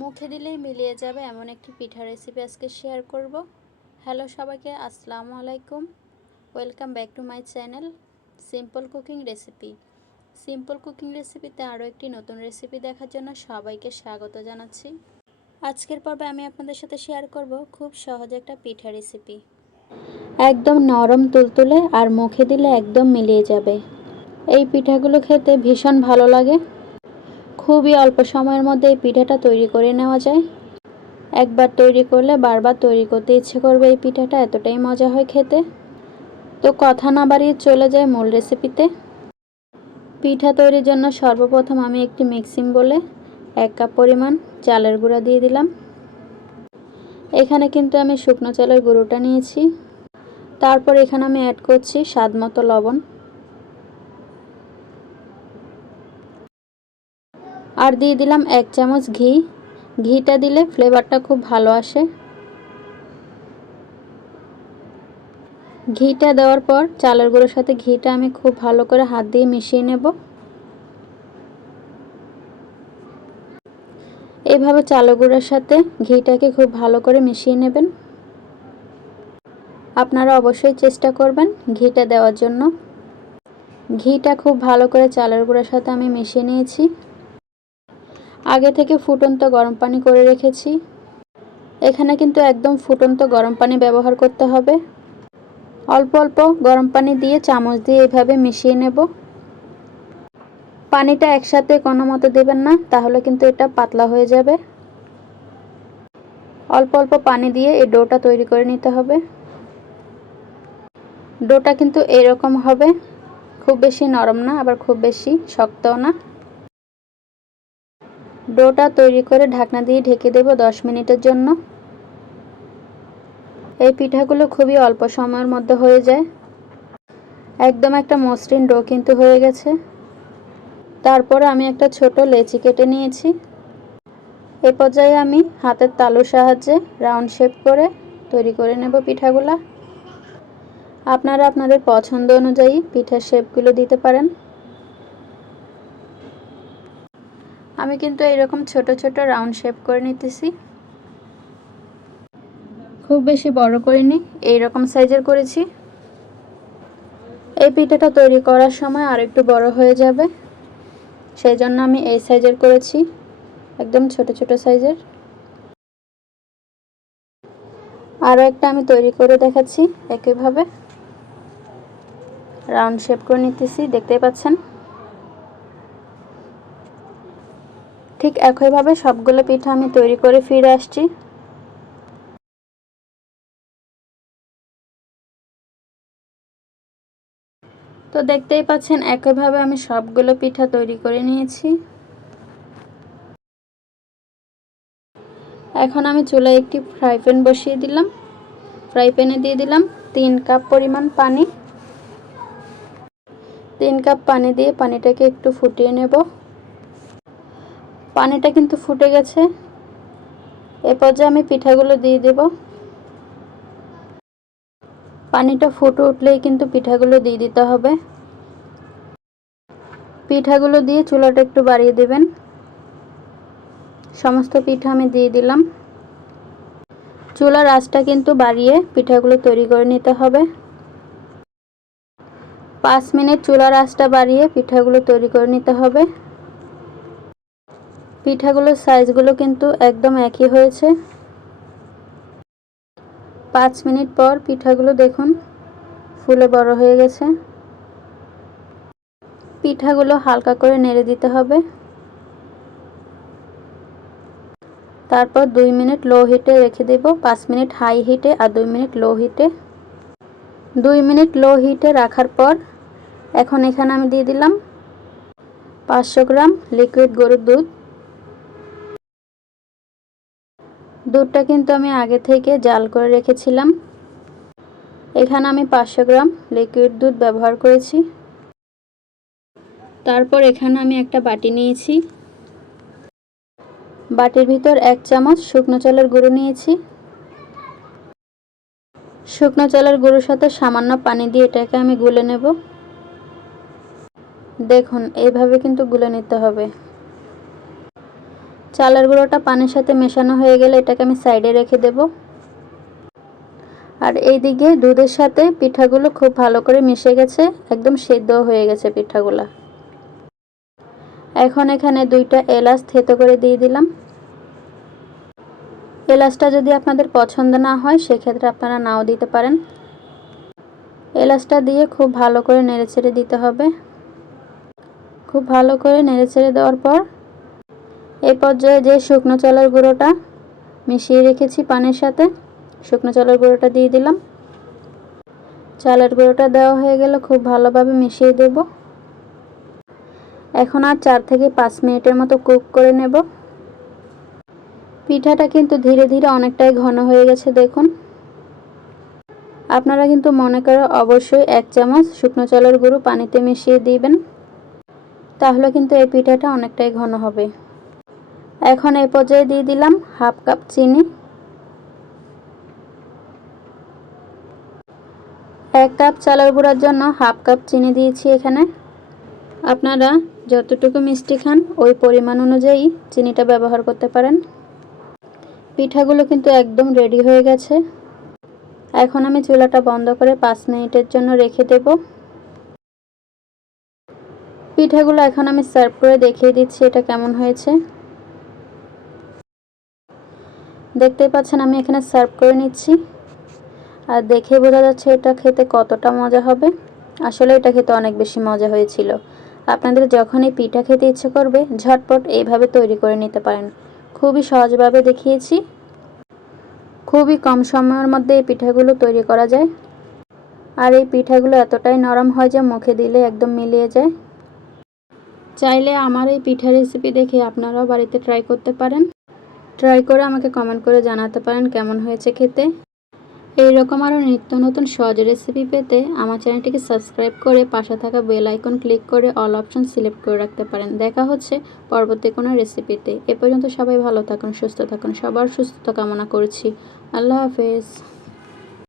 মুখে দিলেই মিলিয়ে যাবে এমন একটি পিঠা রেসিপি আজকে শেয়ার করব। হ্যালো সবাইকে, আসসালামু আলাইকুম। Welcome back to my channel simple cooking recipe. Simple cooking রেসিপিতে আরও একটি নতুন রেসিপি দেখার জন্য সবাইকে স্বাগত জানাচ্ছি। আজকের পর্বে আমি আপনাদের সাথে শেয়ার করব খুব সহজ একটা পিঠা রেসিপি। একদম নরম তুলতুলে আর মুখে দিলে একদম মিলিয়ে যাবে। এই পিঠাগুলো খেতে ভীষণ ভালো লাগে। খুবই অল্প সময়ের মধ্যে এই পিঠাটা তৈরি করে নেওয়া যায়। একবার তৈরি করলে বারবার তৈরি করতে ইচ্ছে করবে। এই পিঠাটা এতটাই মজা হয় খেতে। তো কথা না বাড়িয়ে চলে যায় মূল রেসিপিতে। পিঠা তৈরির জন্য সর্বপ্রথম আমি একটি মিক্সিং বলে 1 কাপ পরিমাণ চালের গুঁড়া দিয়ে দিলাম। এখানে কিন্তু আমি শুকনো চালের গুঁড়োটা নিয়েছি। তারপর এখানে আমি অ্যাড করছি স্বাদ মতো লবণ আর দিয়ে দিলাম 1 চামচ ঘি। ঘিটা দিলে ফ্লেভারটা খুব ভালো আসে। ঘিটা দেওয়ার পর চালের গুঁড়োর সাথে ঘিটা আমি খুব ভালো করে হাত দিয়ে মিশিয়ে নেব। এইভাবে চালের গুঁড়োর সাথে ঘিটাকে খুব ভালো করে মিশিয়ে নেবেন। আপনারা অবশ্যই চেষ্টা করবেন ঘিটা দেওয়ার জন্য। ঘিটা খুব ভালো করে চালের গুঁড়োর সাথে আমি মিশিয়ে নিয়েছি। আগে থেকে ফুটন্ত গরম পানি করে রেখেছি। এখানে কিন্তু একদম ফুটন্ত গরম পানি ব্যবহার করতে হবে। অল্প অল্প গরম পানি দিয়ে চামচ দিয়ে এইভাবে মিশিয়ে নেব। পানিটা একসাথে কোনো মতে দেবেন না, তাহলে কিন্তু এটা পাতলা হয়ে যাবে। অল্প অল্প পানি দিয়ে এই ডোটা তৈরি করে নিতে হবে। ডোটা কিন্তু এরকম হবে, খুব বেশি নরম না আবার খুব বেশি শক্তও না। ডোটা তৈরি করে ঢাকনা দিয়ে ঢেকে দেব 10 মিনিটের জন্য। এই পিঠাগুলো খুবই অল্প সময়ের মধ্যে হয়ে যায়। একদম একটা মসৃণ ডো কিন্তু হয়ে গেছে। তারপর আমি একটা ছোট লেচি কেটে নিয়েছি। এ পর্যায়ে আমি হাতের তালুর সাহায্যে রাউন্ড শেপ করে তৈরি করে নেব পিঠাগুলা। আপনারা আপনাদের পছন্দ অনুযায়ী পিঠার শেপগুলো দিতে পারেন। আমি কিন্তু এরকম ছোট ছোট রাউন্ড শেপ করে নিতেছি। খুব বেশি বড় করিনি, এইরকম সাইজের করেছি। এই পিঠাটা তৈরি করার সময় আরেকটু বড় হয়ে যাবে, সেই জন্য আমি এই সাইজের করেছি, একদম ছোট ছোট সাইজের। আরও একটা আমি তৈরি করে দেখাচ্ছি। একইভাবে রাউন্ড শেপ করে নিতেছি, দেখতেই পাচ্ছেন। ঠিক একইভাবে সবগুলো পিঠা আমি তৈরি করে ফিরে আসছি। তো দেখতেই পাচ্ছেন একইভাবে আমি সবগুলো পিঠা তৈরি করে নিয়েছি। এখন আমি চুলায় একটি ফ্রাই প্যান বসিয়ে দিলাম। ফ্রাই প্যানে দিয়ে দিলাম 3 কাপ পরিমাণ পানি। 3 কাপ পানি দিয়ে পানিটাকে একটু ফুটিয়ে নেব। পানিটা কিন্তু ফুটে গেছে। এ পর্যায়ে আমি পিঠাগুলো দিয়ে দেব। পানিটা ফুটে উঠলেই কিন্তু পিঠাগুলো দিয়ে দিতে হবে। পিঠাগুলো দিয়ে চুলাটা একটু বাড়িয়ে দেবেন। সমস্ত পিঠা আমি দিয়ে দিলাম। চুলার আঁচটা কিন্তু বাড়িয়ে পিঠাগুলো তৈরি করে নিতে হবে। 5 মিনিট চুলার আঁচটা বাড়িয়ে পিঠাগুলো তৈরি করে নিতে হবে। পিঠাগুলোর সাইজগুলো কিন্তু একদম একই হয়েছে। 5 মিনিট পর পিঠাগুলো দেখুন ফুলে বড় হয়ে গেছে। পিঠাগুলো হালকা করে নেড়ে দিতে হবে। তারপর 2 মিনিট লো হিটে রেখে দেব। 5 মিনিট হাই হিটে আর 2 মিনিট লো হিটে। 2 মিনিট লো হিটে রাখার পর এখন এখানে আমি দিয়ে দিলাম 500 গ্রাম লিকুইড গরুর দুধ। দুধটা কিন্তু আমি আগে থেকে জাল করে রেখেছিলাম। এখানে আমি 500 গ্রাম লিকুইড দুধ ব্যবহার করেছি। তারপর এখানে আমি একটা বাটি নিয়েছি। বাটির ভিতর 1 চামচ শুকনো চালের গুঁড়ো নিয়েছি। শুকনো চালের গুঁড়োর সাথে সামান্য পানি দিয়ে এটাকে আমি গুলে নেব। দেখুন এইভাবে কিন্তু গুলে নিতে হবে। চালের গুঁড়োটা পানির সাথে মেশানো হয়ে গেলে এটাকে আমি সাইডে রেখে দেব। আর এইদিকে দুধের সাথে পিঠাগুলো খুব ভালো করে মিশে গেছে, একদম সেদ্ধ হয়ে গেছে পিঠাগুলো। এখন এখানে 2টা এলাচ থেতো করে দিয়ে দিলাম। এলাচটা যদি আপনাদের পছন্দ না হয় সেক্ষেত্রে আপনারা নাও দিতে পারেন। এলাচটা দিয়ে খুব ভালো করে নেড়েচেড়ে দিতে হবে। খুব ভালো করে নেড়েচেড়ে দেওয়ার পর এই পর্যায়ে যে শুকনো চালের গুঁড়োটা মিশিয়ে রেখেছি পানির সাথে, শুকনো চালের গুঁড়োটা দিয়ে দিলাম। চালের গুঁড়োটা দেওয়া হয়ে গেলে খুব ভালোভাবে মিশিয়ে দেব। এখন আর 4 থেকে 5 মিনিটের মতো কুক করে নেব। পিঠাটা কিন্তু ধীরে ধীরে অনেকটাই ঘন হয়ে গেছে দেখুন। আপনারা কিন্তু মনে করে অবশ্যই 1 চামচ শুকনো চালের গুঁড়ো পানিতে মিশিয়ে দিবেন, তাহলে কিন্তু এই পিঠাটা অনেকটাই ঘন হবে। এখন এই পর্যায়ে দিয়ে দিলাম হাফ কাপ চিনি। 1 কাপ চালের গুঁড়ার জন্য হাফ কাপ চিনি দিয়েছি এখানে। আপনারা যতটুকু মিষ্টি খান ওই পরিমাণ অনুযায়ী চিনিটা ব্যবহার করতে পারেন। পিঠাগুলো কিন্তু একদম রেডি হয়ে গেছে। এখন আমি চুলাটা বন্ধ করে 5 মিনিটের জন্য রেখে দেব। পিঠাগুলো এখন আমি সার্ভ করে দেখিয়ে দিচ্ছি এটা কেমন হয়েছে। দেখতেই পাচ্ছেন আমি এখানে সার্ভ করে নিচ্ছি, আর দেখে বোঝা যাচ্ছে এটা খেতে কতটা মজা হবে। আসলে এটা খেতে অনেক বেশি মজা হয়েছিল। আপনাদের যখনই পিঠা খেতে ইচ্ছে করবে ঝটপট এইভাবে তৈরি করে নিতে পারেন। খুবই সহজভাবে দেখিয়েছি। খুবই কম সময়ের মধ্যে এই পিঠাগুলো তৈরি করা যায়। আর এই পিঠাগুলো এতটাই নরম হয় যে মুখে দিলে একদম মিলিয়ে যায়। চাইলে আমার এই পিঠা রেসিপি দেখে আপনারাও বাড়িতে ট্রাই করতে পারেন। ট্রাই করে আমাকে কমেন্ট করে জানাতে পারেন কেমন হয়েছে খেতে। এইরকম আরও নিত্য নতুন সহজ রেসিপি পেতে আমার চ্যানেলটিকে সাবস্ক্রাইব করে পাশে থাকা বেল আইকন ক্লিক করে অল অপশন সিলেক্ট করে রাখতে পারেন। দেখা হচ্ছে পরবর্তী কোনো রেসিপিতে। এ পর্যন্ত সবাই ভালো থাকুন, সুস্থ থাকুন। সবার সুস্থতা কামনা করছি। আল্লাহ হাফেজ।